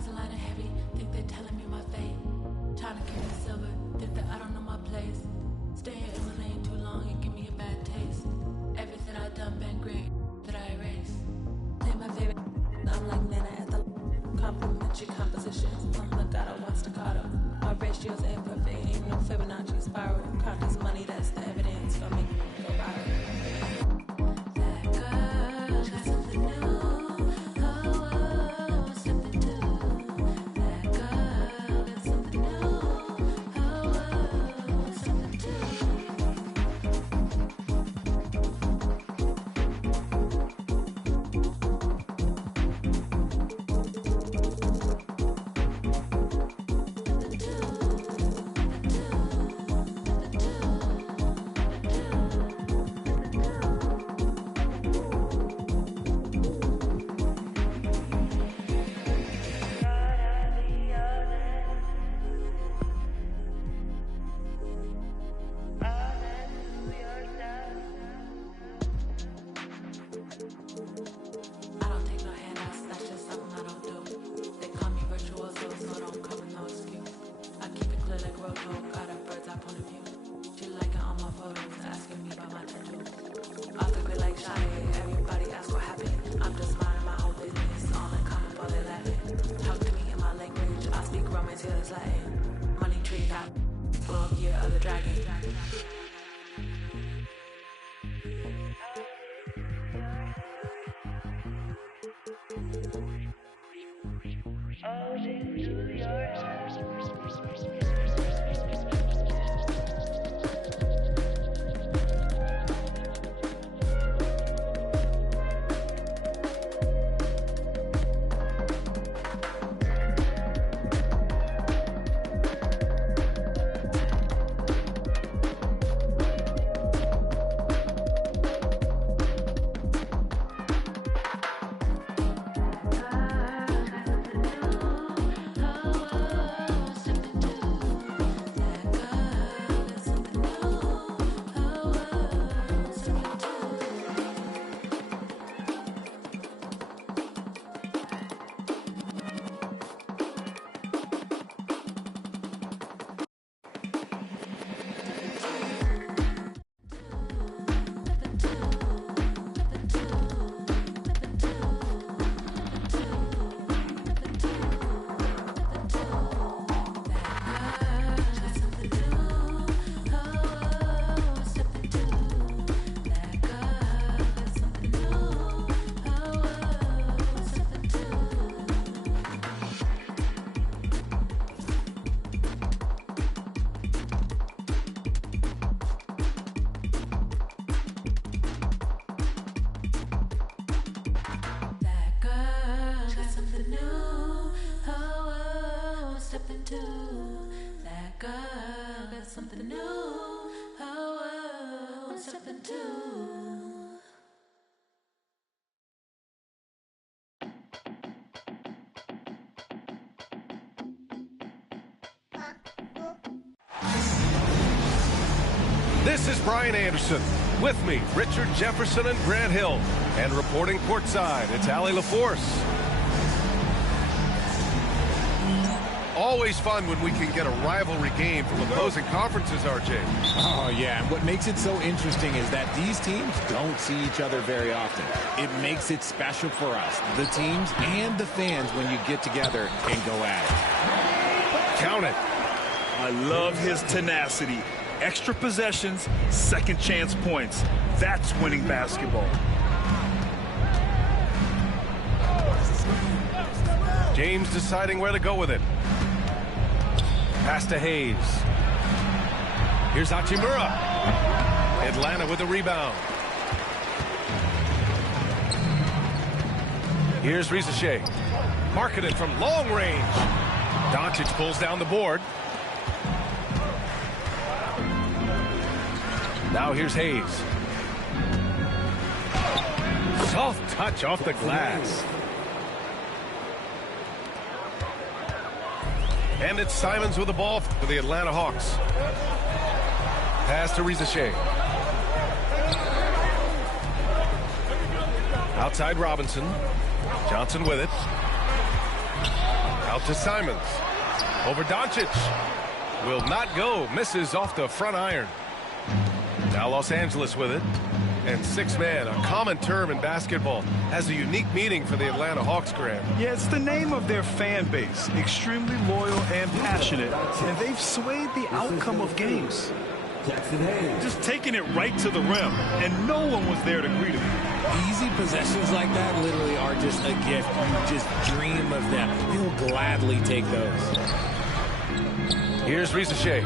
hustling light and heavy, think they're telling me my fate. Trying to carry silver, think that I don't know my place. Stay here in my lane too long and give me a bad taste. Everything I done been great, that I erase. Play my favorite, I'm like Nana at the complimentary compositions. Legato, one staccato. My ratio's imperfect, ain't no Fibonacci spiral. Count this money, that's the evidence for me. Go viral. That girl got something new. This is Brian Anderson. With me, Richard Jefferson and Grant Hill. And reporting courtside, it's Allie LaForce. Always fun when we can get a rivalry game from opposing conferences, RJ. Oh, yeah. And what makes it so interesting is that these teams don't see each other very often. It makes it special for us, the teams and the fans, when you get together and go at it. Count it. I love his tenacity. Extra possessions, second chance points. That's winning basketball. James deciding where to go with it. Pass to Hayes. Here's Hachimura. Atlanta with the rebound. Here's Rizachet. Marketed from long range. Doncic pulls down the board. Now here's Hayes. Soft touch off the glass. And it's Simons with the ball for the Atlanta Hawks. Pass to Rizachet. Outside Robinson. Johnson with it. Out to Simons. Over Doncic. Will not go. Misses off the front iron. Now Los Angeles with it. And six-man, a common term in basketball, has a unique meaning for the Atlanta Hawks, Grant. Yeah, it's the name of their fan base. Extremely loyal and passionate. And they've swayed the outcome of games. Just taking it right to the rim, and no one was there to greet him. Easy possessions like that literally are just a gift. You just dream of them. He'll gladly take those. Here's Risacher.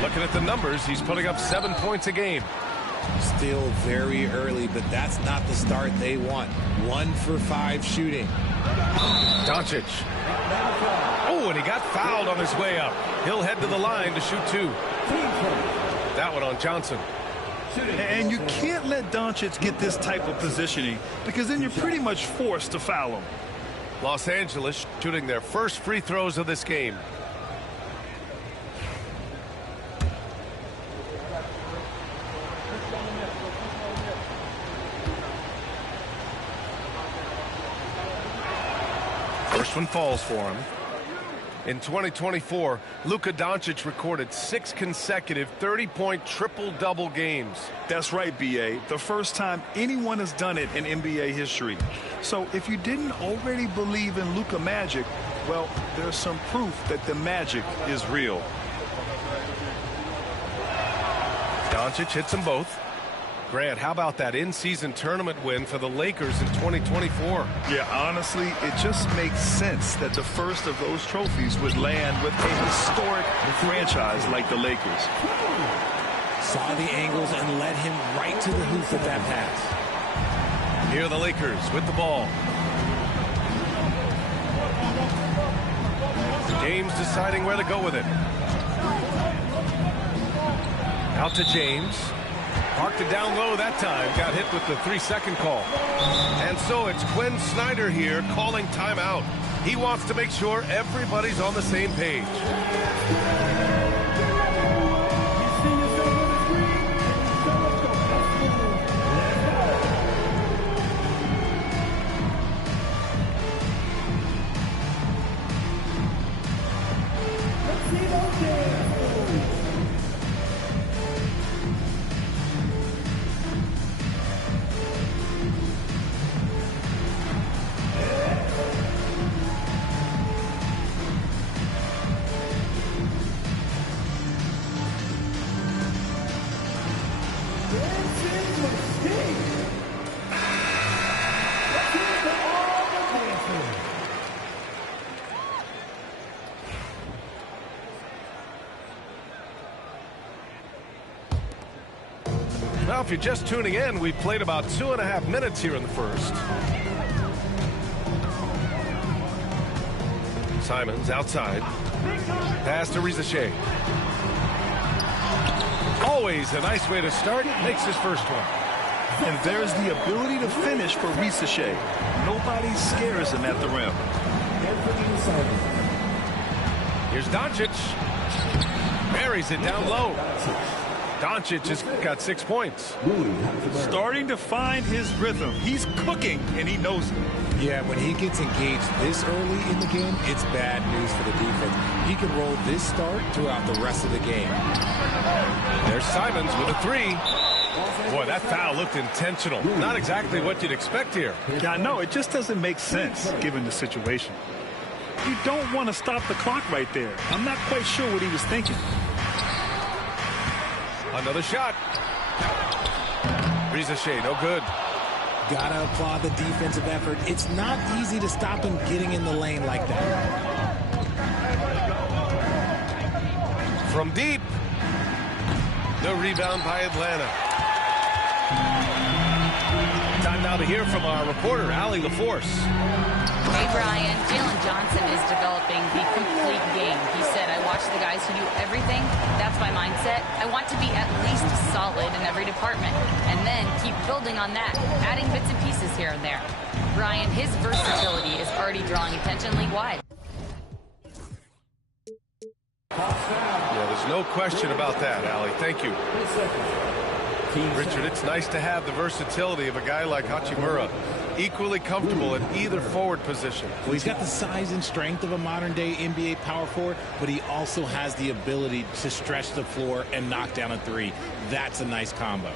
Looking at the numbers, he's putting up 7 points a game. Still very early, but that's not the start they want. 1 for 5 shooting. Doncic. Oh, and he got fouled on his way up. He'll head to the line to shoot 2. That one on Johnson. And you can't let Doncic get this type of positioning, because then you're pretty much forced to foul him. Los Angeles shooting their first free throws of this game. First one falls for him. In 2024, Luka Doncic recorded 6 consecutive 30-point triple-double games. That's right, B.A. The first time anyone has done it in NBA history. So if you didn't already believe in Luka magic, well, there's some proof that the magic is real. Doncic hits them both. Grant, how about that in-season tournament win for the Lakers in 2024? Yeah, honestly, it just makes sense that the first of those trophies would land with a historic franchise like the Lakers. Saw the angles and led him right to the hoop with that pass. Here are the Lakers with the ball. James deciding where to go with it. Out to James. Parked it down low that time. Got hit with the 3-second call. And so it's Quinn Snyder here calling timeout. He wants to make sure everybody's on the same page. Well, if you're just tuning in, we've played about 2.5 minutes here in the first. Simons outside. Pass to Risacher. Always a nice way to start. Makes his first one. And there's the ability to finish for Risacher. Nobody scares him at the rim. Here's Doncic. Buries it down low. Doncic has got 6 points. Starting to find his rhythm. He's cooking, and he knows it. Yeah, when he gets engaged this early in the game, it's bad news for the defense. He can roll this start throughout the rest of the game. There's Simons with a 3. Boy, that foul looked intentional. Not exactly what you'd expect here. Yeah, no, it just doesn't make sense given the situation. You don't want to stop the clock right there. I'm not quite sure what he was thinking. Another shot. Risacher, no good. Gotta applaud the defensive effort. It's not easy to stop him getting in the lane like that. From deep. The rebound by Atlanta. Time now to hear from our reporter, Allie LaForce. Hey, Brian. Jalen Johnson is developing the complete game. He said, I watch the guys who do everything. That's my mindset. I want to be at least solid in every department and then keep building on that, adding bits and pieces here and there. Brian, his versatility is already drawing attention league-wide. Yeah, there's no question about that, Allie. Thank you. Richard, it's nice to have the versatility of a guy like Hachimura, equally comfortable at either forward position. Well, he's got the size and strength of a modern-day NBA power forward, but he also has the ability to stretch the floor and knock down a three. That's a nice combo.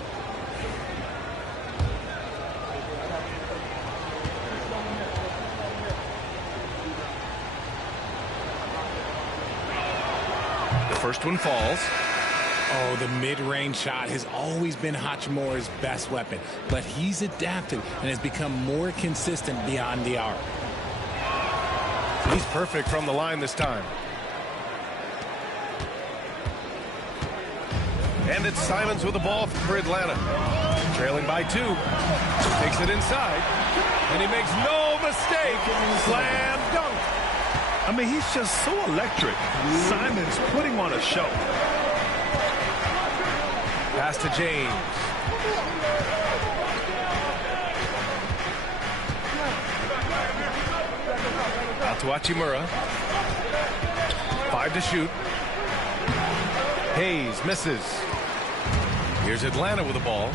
The first one falls. Oh, the mid-range shot has always been Hachimura's best weapon, but he's adapted and has become more consistent beyond the arc. He's perfect from the line this time. And it's Simons with the ball for Atlanta. Trailing by 2. Takes it inside. And he makes no mistake. Slam dunk. I mean, he's just so electric. Simons putting on a show. Pass to James. Out to Hachimura. 5 to shoot. Hayes misses. Here's Atlanta with the ball.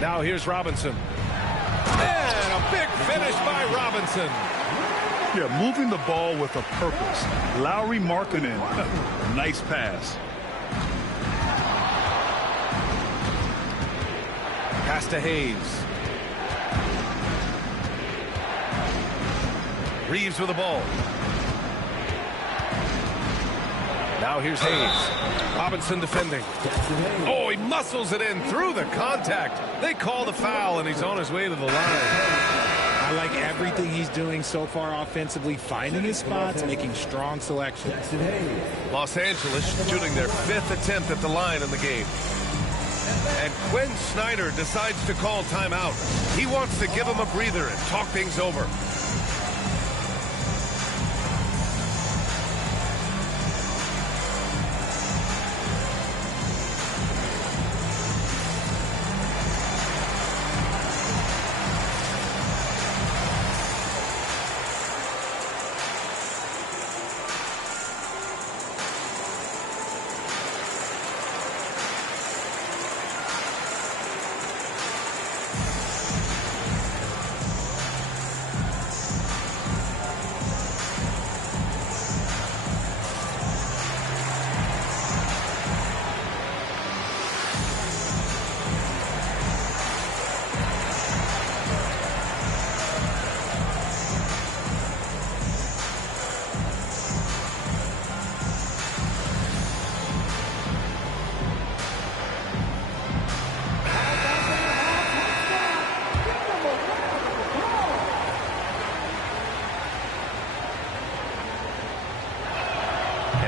Now here's Robinson. And a big finish by Robinson. Yeah, moving the ball with a purpose. Lowry Markkanen. Nice pass. Pass to Hayes. Reeves with the ball. Now here's Hayes. Robinson defending. Oh, he muscles it in through the contact. They call the foul, and he's on his way to the line. I like everything he's doing so far offensively, finding his spots, making strong selections. Los Angeles shooting their 5th attempt at the line in the game. And Quinn Snyder decides to call timeout. He wants to give him a breather and talk things over.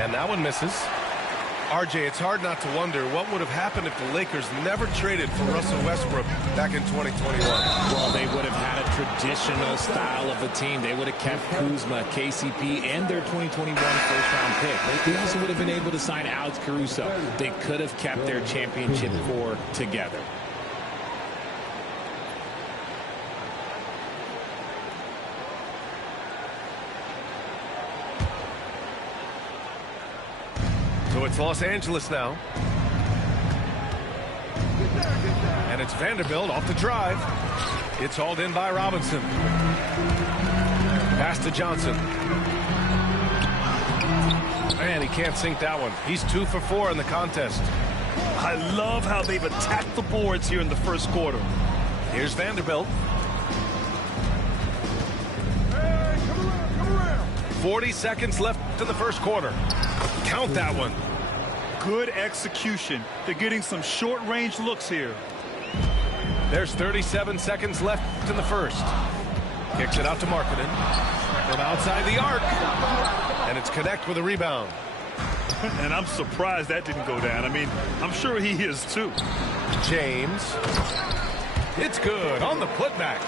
And that one misses. RJ, it's hard not to wonder what would have happened if the Lakers never traded for Russell Westbrook back in 2021. Well, they would have had a traditional style of a team. They would have kept Kuzma, KCP, and their 2021 first-round pick. They also would have been able to sign Alex Caruso. They could have kept their championship core together. So it's Los Angeles now. And it's Vanderbilt off the drive. It's hauled in by Robinson. Pass to Johnson. And he can't sink that one. He's 2 for 4 in the contest. I love how they've attacked the boards here in the first quarter. Here's Vanderbilt. 40 seconds left in the first quarter. Count that one. Good execution. They're getting some short-range looks here. There's 37 seconds left in the first. Kicks it out to Markkanen from outside the arc. And it's Connect with a rebound. And I'm surprised that didn't go down. I mean, I'm sure he is too. James. It's good on the putback.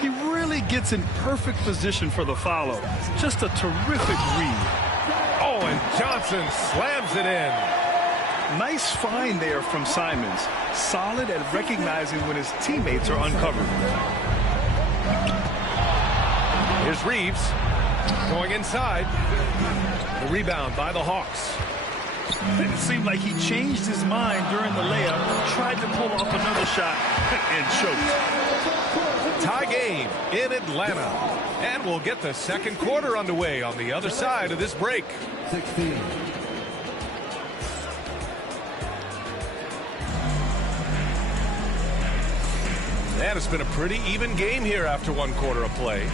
He really gets in perfect position for the follow. Just a terrific read. Oh, and Johnson slams it in. Nice find there from Simons. Solid at recognizing when his teammates are uncovered. Here's Reeves going inside. The rebound by the Hawks. It seemed like he changed his mind during the layup tried to pull off another shot and choked. Tie game in Atlanta. And we'll get the second quarter underway on the other side of this break. 16. And it's been a pretty even game here after one quarter of play.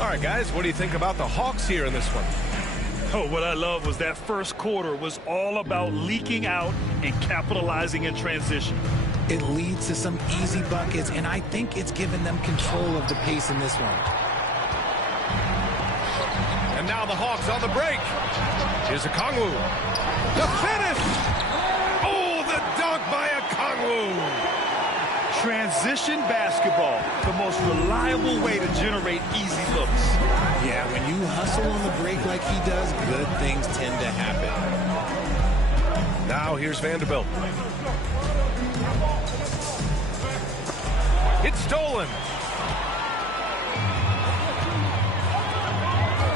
All right, guys, what do you think about the Hawks here in this one? Oh, what I love was that first quarter was all about leaking out and capitalizing in transition. It leads to some easy buckets, and I think it's given them control of the pace in this one. And now the Hawks on the break. Here's Okongwu. The finish! Oh, the dunk by Okongwu! Transition basketball, the most reliable way to generate easy looks. Yeah, when you hustle on the break like he does, good things tend to happen. Now here's Vanderbilt. It's stolen.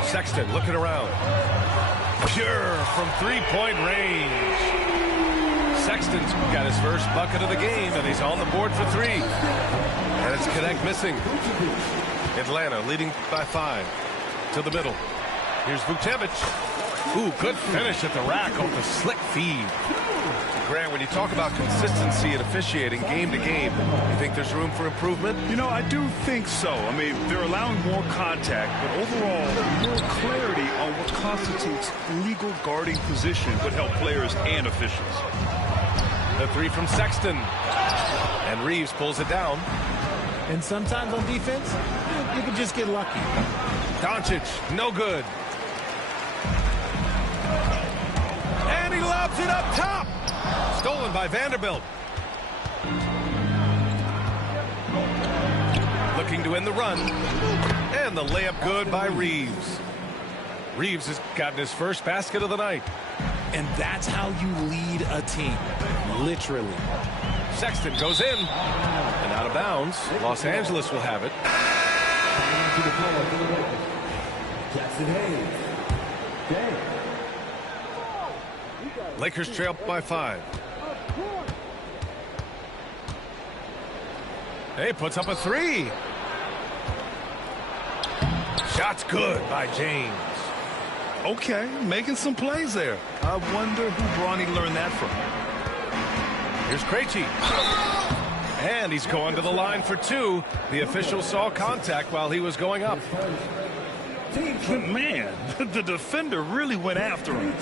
Sexton looking around. Pure from three-point range. Sexton's got his first bucket of the game, and he's on the board for three. And it's Connect missing. Atlanta leading by 5 to the middle. Here's Vucevic. Ooh, good finish at the rack off the slick feed. Grant, when you talk about consistency and officiating game to game, you think there's room for improvement? You know, I do think so. I mean, they're allowing more contact, but overall, more clarity on what constitutes legal guarding position would help players and officials. The three from Sexton. And Reeves pulls it down. And sometimes on defense, you can just get lucky. Doncic, no good. And he lobs it up top. Stolen by Vanderbilt. Looking to end the run. And the layup good by Reeves. Reeves has gotten his first basket of the night. And that's how you lead a team. Literally. Sexton goes in. And out of bounds. Los Angeles will have it. Jackson Hayes. Lakers trail by 5. Hey, puts up a 3. Shot's good by James. Okay, making some plays there. I wonder who Bronny learned that from. Here's Krejci. And he's going to the line for 2. The official saw contact while he was going up. Man, the defender really went after him.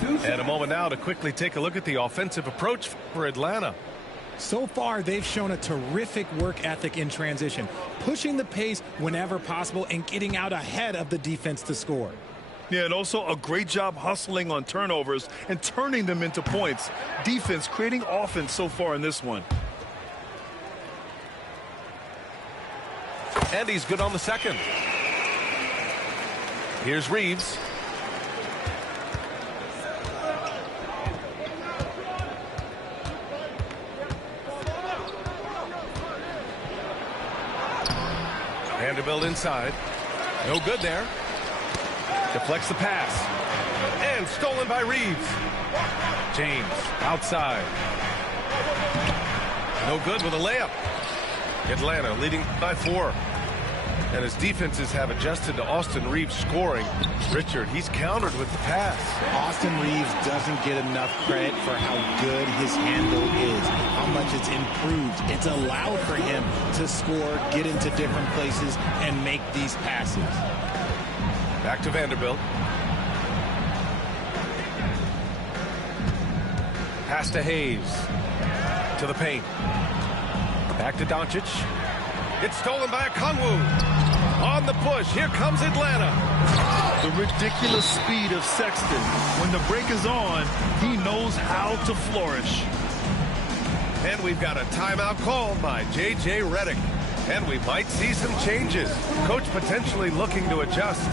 And a moment now to quickly take a look at the offensive approach for Atlanta. So far, they've shown a terrific work ethic in transition, pushing the pace whenever possible and getting out ahead of the defense to score. Yeah, and also a great job hustling on turnovers and turning them into points. Defense creating offense so far in this one. And he's good on the second. Here's Reeves. Vanderbilt inside. No good there. Deflects the pass. And stolen by Reeves. James outside. No good with a layup. Atlanta leading by 4. And his defenses have adjusted to Austin Reeves scoring. Richard, he's countered with the pass. Austin Reeves doesn't get enough credit for how good his handle is, how much it's improved. It's allowed for him to score, get into different places, and make these passes. Back to Vanderbilt. Pass to Hayes. To the paint. Back to Doncic. It's stolen by Okongwu. On the push, here comes Atlanta. The ridiculous speed of Sexton. When the break is on, he knows how to flourish. And we've got a timeout called by J.J. Redick. And we might see some changes. Coach potentially looking to adjust.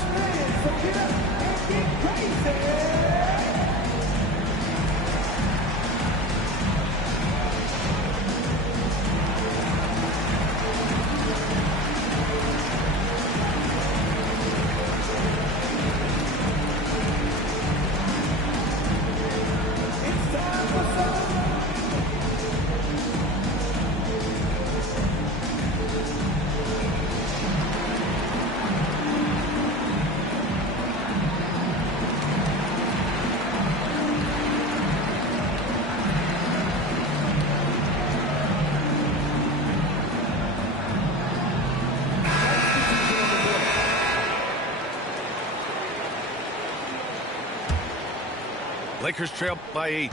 Lakers trail by 8.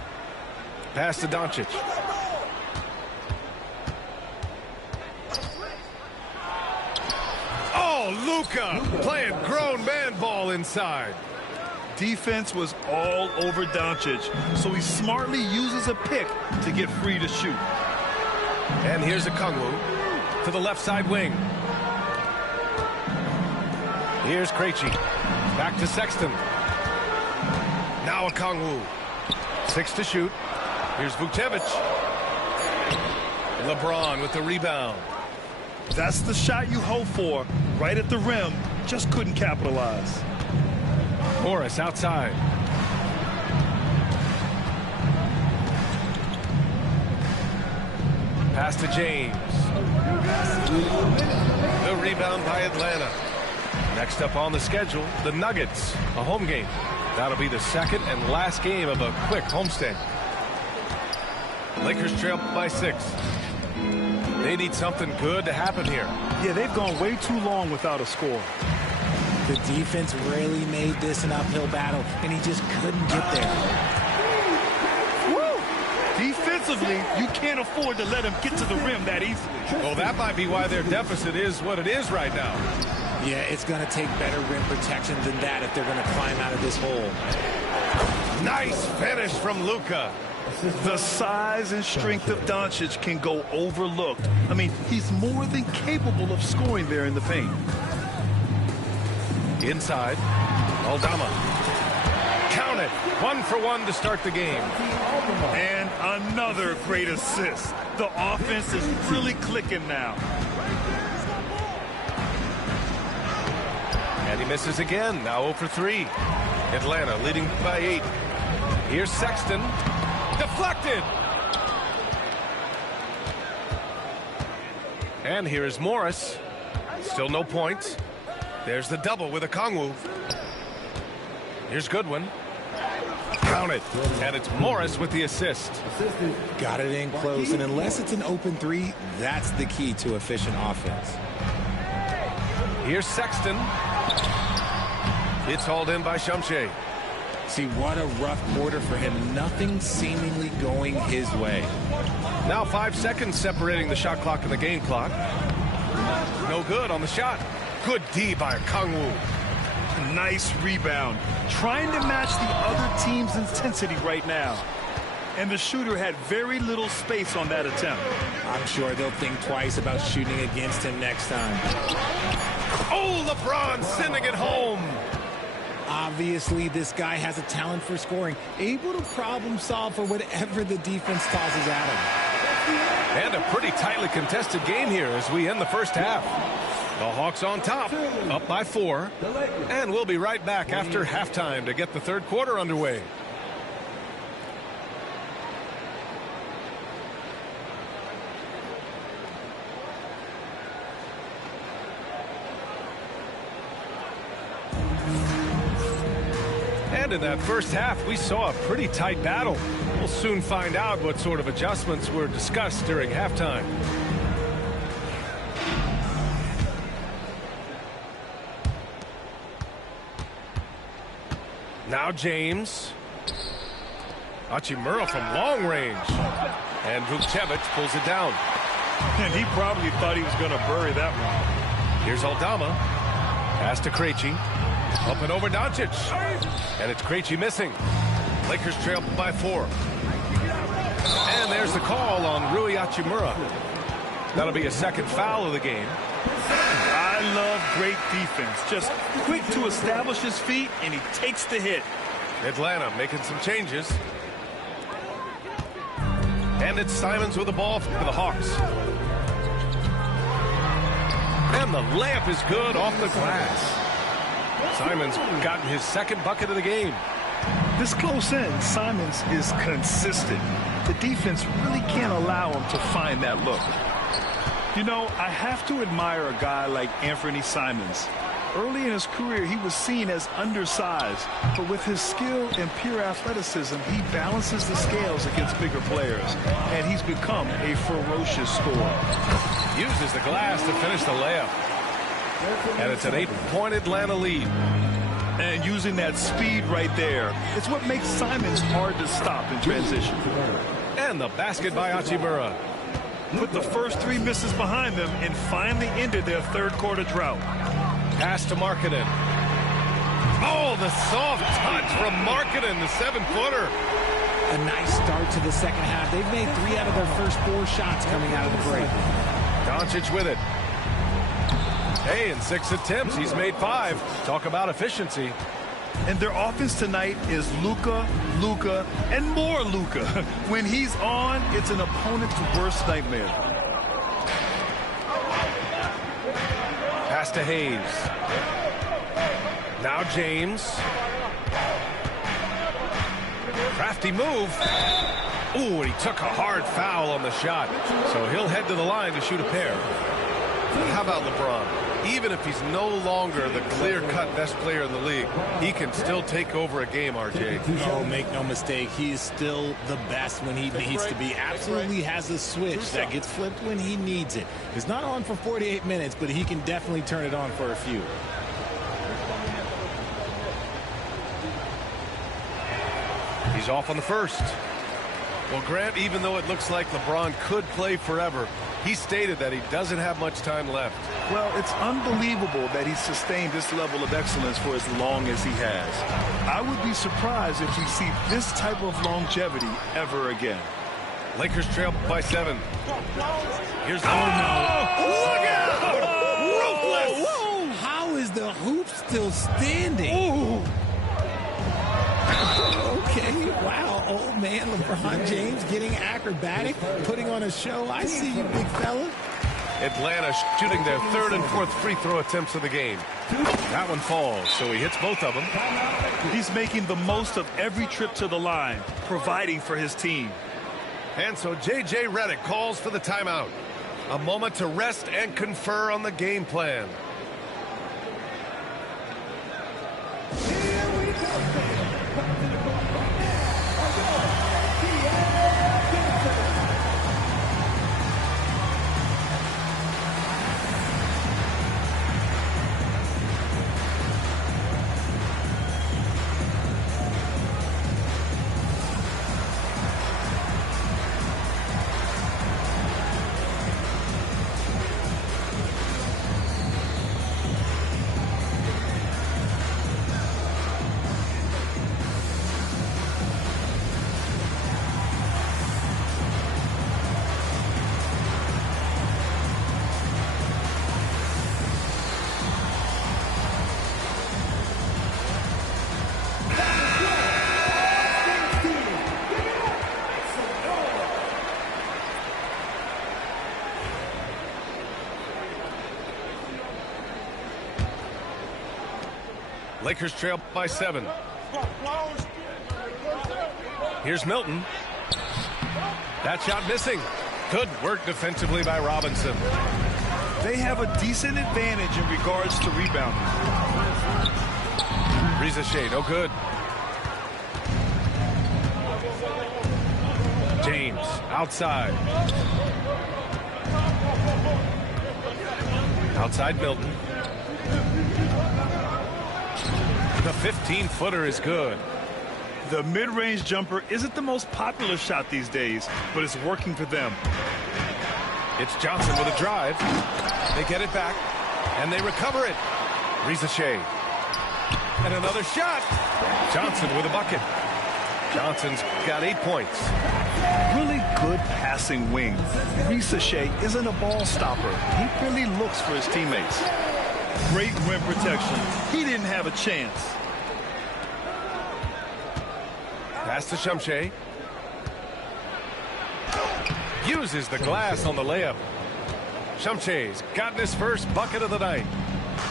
Pass to Doncic. Oh, Luka playing grown man ball inside. Defense was all over Doncic, so he smartly uses a pick to get free to shoot. And here's Okongwu to the left side wing. Here's Krejci. Back to Sexton. Now Okongwu. 6 to shoot. Here's Vucevic. LeBron with the rebound. That's the shot you hope for, right at the rim. Just couldn't capitalize. Morris outside. Pass to James. The rebound by Atlanta. Next up on the schedule, the Nuggets, a home game. That'll be the second and last game of a quick homestand. Lakers trail by 6. They need something good to happen here. Yeah, they've gone way too long without a score. The defense really made this an uphill battle, and he just couldn't get there. Woo! Defensively, you can't afford to let him get to the rim that easily. Well, that might be why their deficit is what it is right now. Yeah, it's going to take better rim protection than that if they're going to climb out of this hole. Nice finish from Luka. The size and strength of Doncic can go overlooked. I mean, he's more than capable of scoring there in the paint. Inside, Aldama. Count it. 1 for 1 to start the game. And another great assist. The offense is really clicking now. And he misses again. Now 0 for 3. Atlanta leading by 8. Here's Sexton. Deflected. And here is Morris. Still no points. There's the double with Okongwu. Here's Goodwin. Count it. And it's Morris with the assist. Got it in close, and unless it's an open 3, that's the key to efficient offense. Here's Sexton. It's hauled in by Shumshay. See, what a rough quarter for him. Nothing seemingly going his way. Now 5 seconds separating the shot clock and the game clock. No good on the shot. Good D by Okongwu. Nice rebound. Trying to match the other team's intensity right now. And the shooter had very little space on that attempt. I'm sure they'll think twice about shooting against him next time. Oh, LeBron sending it home. Obviously, this guy has a talent for scoring, able to problem solve for whatever the defense tosses at him. And a pretty tightly contested game here as we end the first half. The Hawks on top, up by 4. And we'll be right back after halftime to get the third quarter underway. And in that first half, we saw a pretty tight battle. We'll soon find out what sort of adjustments were discussed during halftime. Now James. Hachimura from long range. And Vucevic pulls it down. And he probably thought he was going to bury that one. Here's Aldama. Pass to Krejci. Up and over Doncic. And it's Krejci missing. Lakers trail by 4. And there's the call on Rui Hachimura. That'll be a second foul of the game. I love great defense. Just quick to establish his feet, and he takes the hit. Atlanta making some changes. And it's Simons with the ball for the Hawks. And the layup is good off the glass. Simons gotten his second bucket of the game. This close in, Simons is consistent. The defense really can't allow him to find that look. You know, I have to admire a guy like Anthony Simons. Early in his career, he was seen as undersized, but with his skill and pure athleticism, he balances the scales against bigger players, and he's become a ferocious scorer. Uses the glass to finish the layup. And it's an 8-point Atlanta lead. And using that speed right there, it's what makes Simons hard to stop in transition. And the basket by Hachimura. Put the first 3 misses behind them and finally ended their third-quarter drought. Pass to Markkanen. Oh, the soft touch from Markkanen, the 7-footer. A nice start to the second half. They've made 3 out of their first 4 shots coming out of the break. Doncic with it. Hey, in 6 attempts, he's made 5. Talk about efficiency. And their offense tonight is Luka, Luka, and more Luka. When he's on, it's an opponent's worst nightmare. Pass to Hayes. Now James. Crafty move. Ooh, and he took a hard foul on the shot. So he'll head to the line to shoot a pair. How about LeBron? Even if he's no longer the clear-cut best player in the league, he can still take over a game, RJ. Oh, make no mistake, he is still the best when he needs to be. Absolutely has a switch that gets flipped when he needs it. It's not on for 48 minutes, but he can definitely turn it on for a few. He's off on the first. Well, Grant, even though it looks like LeBron could play forever, he stated that he doesn't have much time left. Well, it's unbelievable that he's sustained this level of excellence for as long as he has. I would be surprised if we see this type of longevity ever again. Lakers trail by 7. Here's the... Look out! Ruthless! Whoa. How is the hoop still standing? Ooh. Okay, wow, old man LeBron James getting acrobatic, putting on a show. I see you, big fella. Atlanta shooting their 3rd and 4th free throw attempts of the game. That one falls, so he hits both of them. He's making the most of every trip to the line, providing for his team. And so J.J. Redick calls for the timeout. A moment to rest and confer on the game plan. Lakers trail by 7. Here's Milton. That shot missing. Good work defensively by Robinson. They have a decent advantage in regards to rebounding. Riza no good. James outside. Outside Milton. The 15-footer is good. The mid-range jumper isn't the most popular shot these days, but it's working for them. It's Johnson with a drive. They get it back, and they recover it. Riza and another shot. Johnson with a bucket. Johnson's got 8 points. Really good passing wing. Riza isn't a ball stopper. He really looks for his teammates. Great rim protection. He didn't have a chance. Pass to Shamshe. Uses the glass on the layup. Shamshe's gotten his first bucket of the night.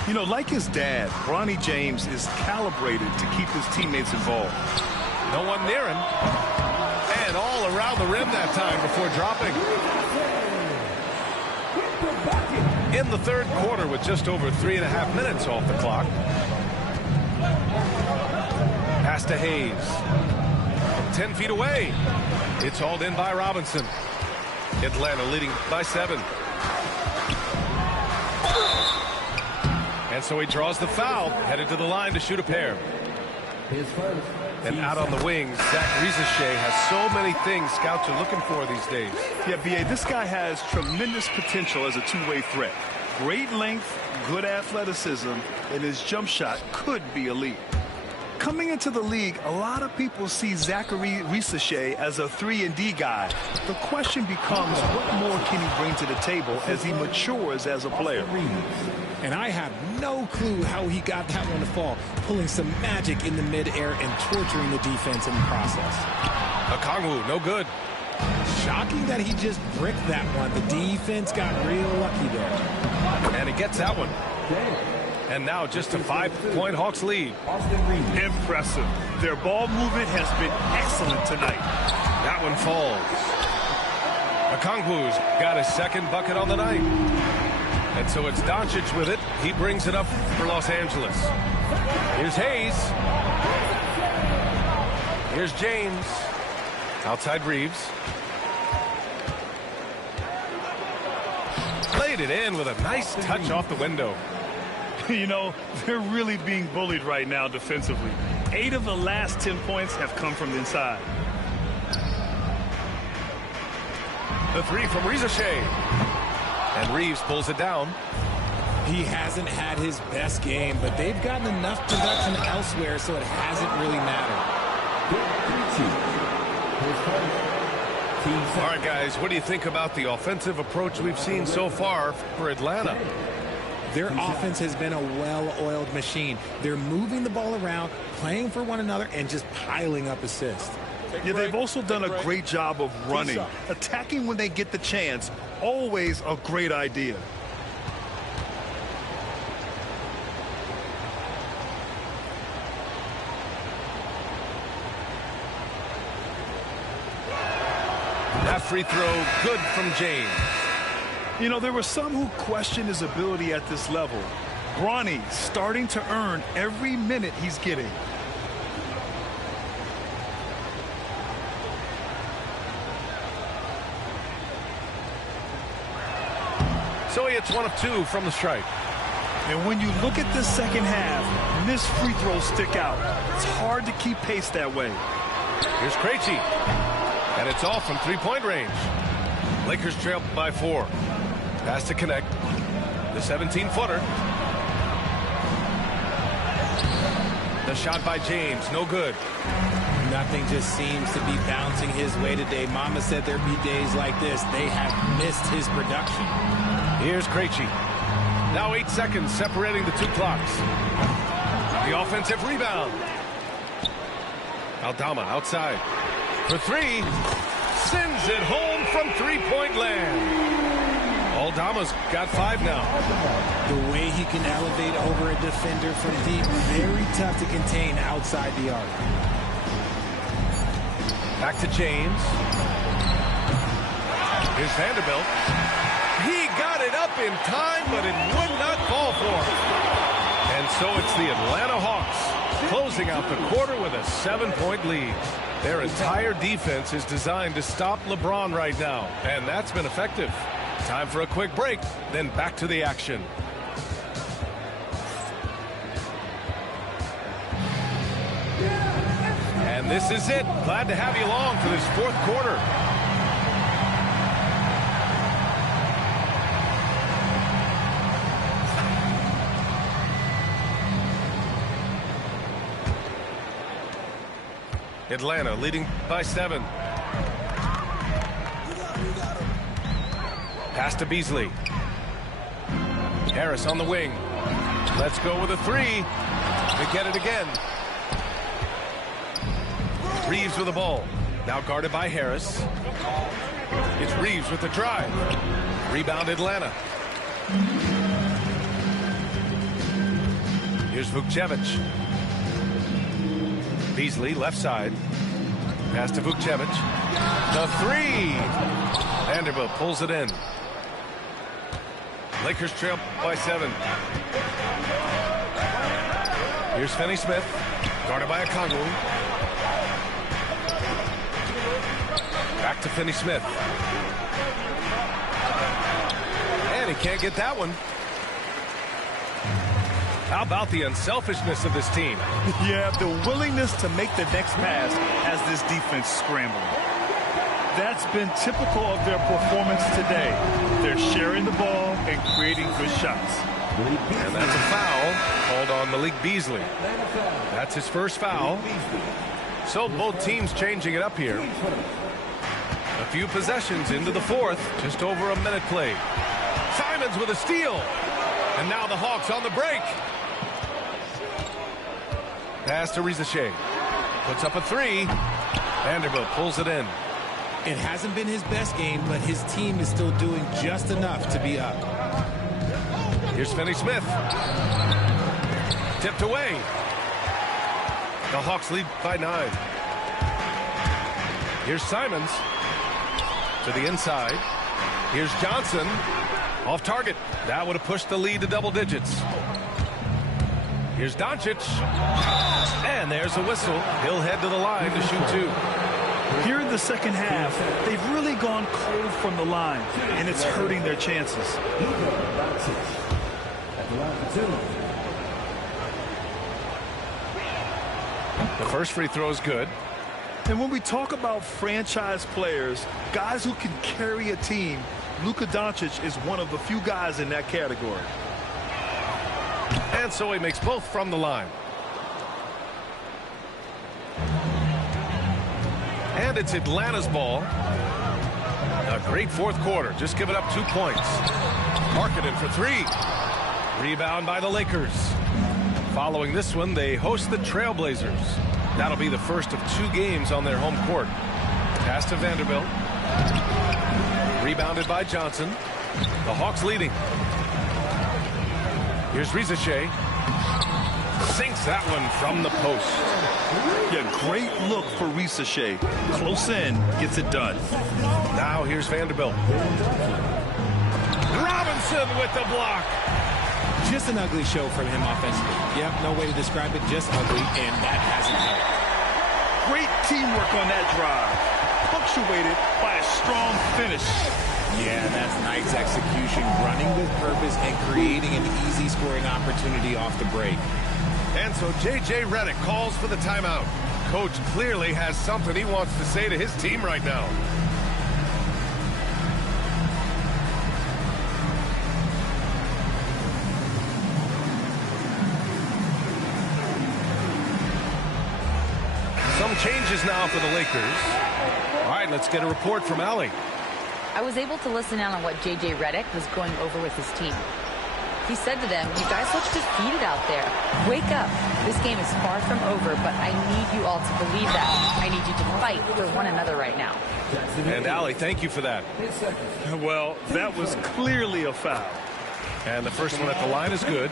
You know, like his dad, Bronny James is calibrated to keep his teammates involved. No one near him. And all around the rim that time before dropping. In the 3rd quarter with just over 3.5 minutes off the clock. Pass to Hayes. From 10 feet away. It's hauled in by Robinson. Atlanta leading by 7. And so he draws the foul, headed to the line to shoot a pair. His first. And out on the wings, Zach Rizachet has so many things scouts are looking for these days. Yeah, B.A., this guy has tremendous potential as a two-way threat. Great length, good athleticism, and his jump shot could be elite. Coming into the league, a lot of people see Zachary Rizachet as a 3-and-D guy. The question becomes, what more can he bring to the table as he matures as a player? And I have no clue how he got that one to fall, pulling some magic in the midair and torturing the defense in the process. Okongwu, no good. Shocking that he just bricked that one. The defense got real lucky there. And he gets that one. And now just a 5-point Hawks lead. Impressive. Their ball movement has been excellent tonight. That one falls. Okongwu's got his second bucket on the night. And so it's Doncic with it. He brings it up for Los Angeles. Here's Hayes. Here's James. Outside Reeves. Played it in with a nice touch off the window. You know, they're really being bullied right now defensively. 8 of the last 10 points have come from the inside. The three from Rizachet. And Reeves pulls it down. He hasn't had his best game, but they've gotten enough production elsewhere, so it hasn't really mattered. All right, guys, what do you think about the offensive approach we've seen so far for Atlanta? Their offense has been a well-oiled machine. They're moving the ball around, playing for one another, and just piling up assists. Yeah, they've also done a great job of running. Attacking when they get the chance, always a great idea. That free throw, good from James. You know, there were some who questioned his ability at this level. Bronny starting to earn every minute he's getting. So he hits 1 of 2 from the stripe. And when you look at this second half, missed free throws stick out. It's hard to keep pace that way. Here's Krejci. And it's all from 3-point range. Lakers trail by 4. Pass to connect. The 17-footer. The shot by James, no good. Nothing just seems to be bouncing his way today. Mama said there'd be days like this. They have missed his production. Here's Krejci. Now 8 seconds separating the 2 clocks. The offensive rebound. Aldama outside. For 3. Sends it home from 3-point land. Aldama's got 5 now. The way he can elevate over a defender from deep, very tough to contain outside the arc. Back to James. Here's Vanderbilt. He got it up in time, but it would not fall for him. And so it's the Atlanta Hawks closing out the quarter with a 7-point lead. Their entire defense is designed to stop LeBron right now, and that's been effective. Time for a quick break, then back to the action. And this is it. Glad to have you along for this 4th quarter. Atlanta leading by 7. Pass to Beasley. Harris on the wing. Let's go with a 3. They get it again. Reeves with the ball. Now guarded by Harris. It's Reeves with the drive. Rebound Atlanta. Here's Vukcevic. Beasley left side. Pass to Vukcevic. The 3. Vanderbilt pulls it in. Lakers trail by 7. Here's Finney-Smith. Guarded by Okongwu. Back to Finney-Smith. And he can't get that one. How about the unselfishness of this team? Yeah, the willingness to make the next pass has this defense scrambling. That's been typical of their performance today. They're sharing the ball and creating good shots. And that's a foul called on Malik Beasley. That's his first foul. So both teams changing it up here. A few possessions into the fourth. Just over a minute played. Simons with a steal. And now the Hawks on the break. Pass to Rizashea. Puts up a three. Vanderbilt pulls it in. It hasn't been his best game, but his team is still doing just enough to be up. Here's Finney-Smith. Tipped away. The Hawks lead by 9. Here's Simons to the inside. Here's Johnson. Off target. That would have pushed the lead to double digits. Here's Doncic. And there's a whistle. He'll head to the line to shoot 2. Here in the second half, they've really gone cold from the line, and it's hurting their chances. The first free throw is good. And when we talk about franchise players, guys who can carry a team, Luka Doncic is one of the few guys in that category. And so he makes both from the line. And it's Atlanta's ball. A great fourth quarter. Just give it up 2 points. Markkanen for 3. Rebound by the Lakers. Following this one, they host the Trailblazers. That'll be the first of 2 games on their home court. Pass to Vanderbilt. Rebounded by Johnson. The Hawks leading. Here's Rizashea. Sinks that one from the post. Yeah, great look for Rizashea. Close in, gets it done. Now here's Vanderbilt. Robinson with the block. Just an ugly show from him offensively. Yep, no way to describe it, just ugly, and that hasn't helped. Great teamwork on that drive. Punctuated by a strong finish. Yeah, that's nice execution, running with purpose and creating an easy scoring opportunity off the break. And so J.J. Redick calls for the timeout. Coach clearly has something he wants to say to his team right now. Some changes now for the Lakers. All right, let's get a report from Allie. I was able to listen in on what J.J. Redick was going over with his team. He said to them, you guys look defeated out there. Wake up. This game is far from over, but I need you all to believe that. I need you to fight for one another right now. And Allie, thank you for that. Well, that was clearly a foul. And the first one at the line is good.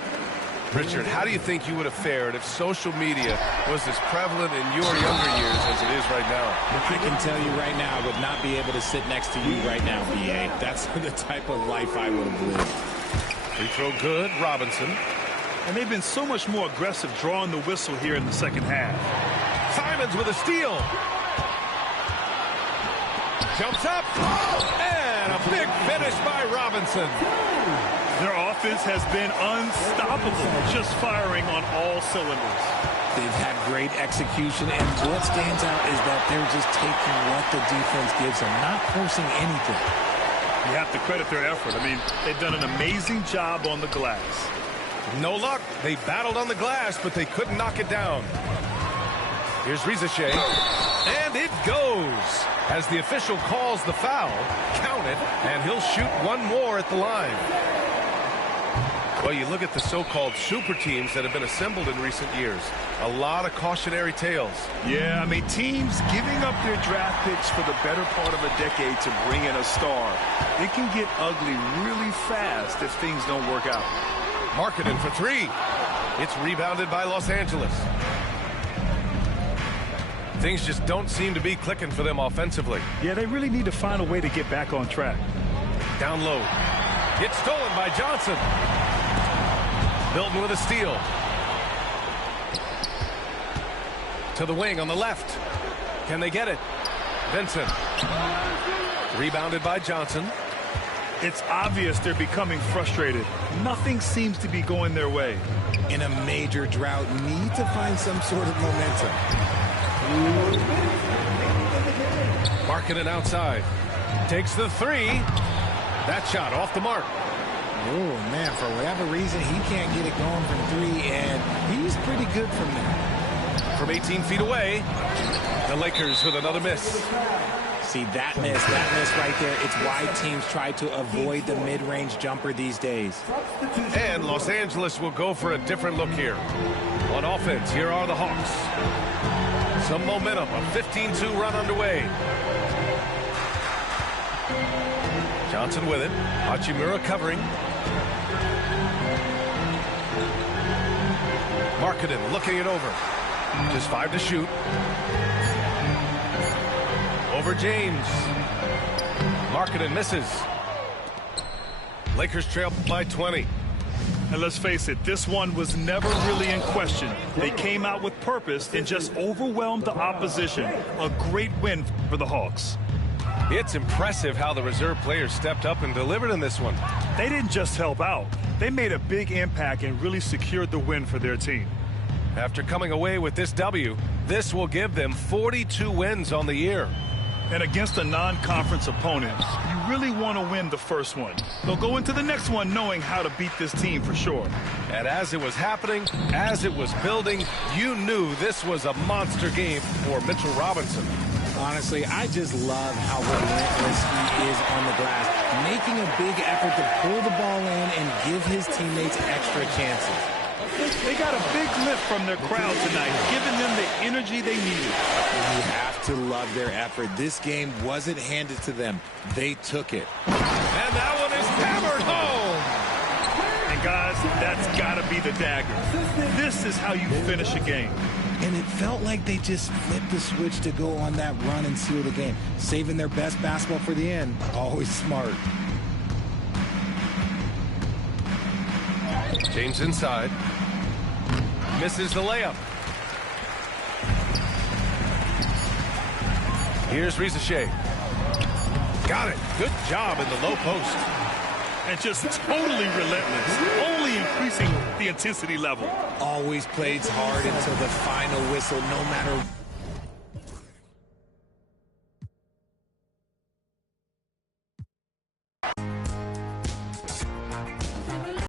Richard, how do you think you would have fared if social media was as prevalent in your younger years as it is right now? I can tell you right now, I would not be able to sit next to you right now, B.A. That's the type of life I would have lived. Free throw good, Robinson. And they've been so much more aggressive drawing the whistle here in the second half. Simons with a steal. Jumps up. And a big finish by Robinson. Their offense has been unstoppable, just firing on all cylinders. They've had great execution, and what stands out is that they're just taking what the defense gives them, not forcing anything. You have to credit their effort. I mean, they've done an amazing job on the glass. No luck. They battled on the glass, but they couldn't knock it down. Here's Rizashea. And it goes. As the official calls the foul, count it, and he'll shoot one more at the line. Well, you look at the so-called super teams that have been assembled in recent years. A lot of cautionary tales. Yeah, I mean, teams giving up their draft picks for the better part of a decade to bring in a star. It can get ugly really fast if things don't work out. Markkanen for 3. It's rebounded by Los Angeles. Things just don't seem to be clicking for them offensively. Yeah, they really need to find a way to get back on track. Down low. It's stolen by Johnson. Milton with a steal. To the wing on the left. Can they get it? Vincent. Rebounded by Johnson. It's obvious they're becoming frustrated. Nothing seems to be going their way. In a major drought, need to find some sort of momentum. Marking it outside. Takes the three. That shot off the mark. Oh, man, for whatever reason, he can't get it going from three, and he's pretty good from there. From 18 feet away, the Lakers with another miss. See, that miss right there, it's why teams try to avoid the mid-range jumper these days. And Los Angeles will go for a different look here. On offense, here are the Hawks. Some momentum, a 15-2 run underway. Johnson with it. Hachimura covering. Markkanen looking it over. Just 5 to shoot. Over James. Markkanen misses. Lakers trail by 20. And let's face it, this one was never really in question. They came out with purpose and just overwhelmed the opposition. A great win for the Hawks. It's impressive how the reserve players stepped up and delivered in this one. They didn't just help out. They made a big impact and really secured the win for their team. After coming away with this W, this will give them 42 wins on the year. And against a non-conference opponent, you really want to win the first one. They'll go into the next one knowing how to beat this team for sure. And as it was happening, as it was building, you knew this was a monster game for Mitchell Robinson. Honestly, I just love how relentless he is on the glass, making a big effort to pull the ball in and give his teammates extra chances. They got a big lift from their crowd tonight, giving them the energy they needed. You have to love their effort. This game wasn't handed to them. They took it. And that one is hammered home. And guys, that's got to be the dagger. This is how you finish a game. And it felt like they just flipped the switch to go on that run and seal the game. Saving their best basketball for the end. Always smart. James inside. Misses the layup. Here's Rizachet. Got it. Good job in the low post. And just totally relentless, only increasing the intensity level. Always plays hard until the final whistle, no matter